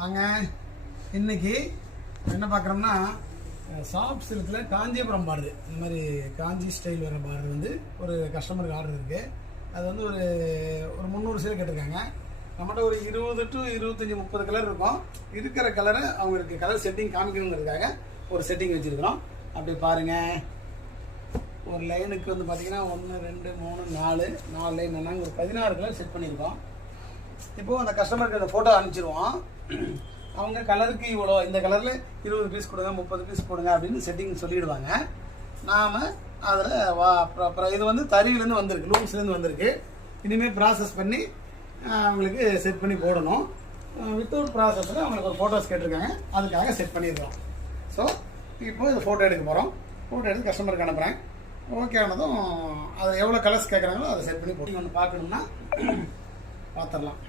வாங்க. இன்னைக்கு என்ன பார்க்குறோம்னா சாஃப்ட் சில்கில் காஞ்சிபுரம் பார்டர், இந்த மாதிரி காஞ்சி ஸ்டைல் வர பார்டர் வந்து ஒரு கஸ்டமருக்கு ஆர்டர் இருக்குது. அது வந்து ஒரு 300 சேல் கேட்டிருக்காங்க. நம்மகிட்ட ஒரு 20 to 25 30 கலர் இருக்கும். இருக்கிற கலரை அவங்களுக்கு கலர் செட்டிங் காமிக்கணுங்கிறதுக்காக ஒரு செட்டிங் வச்சுருக்கிறோம். அப்படி பாருங்கள். ஒரு லைனுக்கு வந்து பார்த்தீங்கன்னா 1 2 3 4 லைன் நாங்கள் ஒரு 16 கலர் செட் பண்ணியிருக்கோம். இப்போது அந்த கஸ்டமருக்கு அந்த ஃபோட்டோ அனுப்பிச்சிடுவோம். அவங்க கலருக்கு இவ்வளோ, இந்த கலரில் 20 பீஸ் கொடுங்க 30 பீஸ் கொடுங்க அப்படின்னு செட்டிங் சொல்லிவிடுவாங்க. நாம் அதில் அப்புறம் இது வந்து தறியிலேருந்து வந்திருக்கு, லூம்ஸ்லேருந்து வந்திருக்கு. இனிமேல் ப்ராசஸ் பண்ணி அவங்களுக்கு செட் பண்ணி போடணும். வித்தவுட் ப்ராசஸில் அவங்களுக்கு ஒரு ஃபோட்டோஸ் கேட்டிருக்காங்க, அதுக்காக செட் பண்ணிடுறோம். ஸோ இப்போ இது ஃபோட்டோ எடுக்க போகிறோம். ஃபோட்டோ எடுத்து கஸ்டமருக்கு அனுப்புகிறேன். ஓகே ஆனதும் அதில் எவ்வளோ கலர்ஸ் கேட்குறாங்களோ அதை செட் பண்ணி போட்டு ஒன்று பார்க்கணும்னா பார்த்துடலாம்.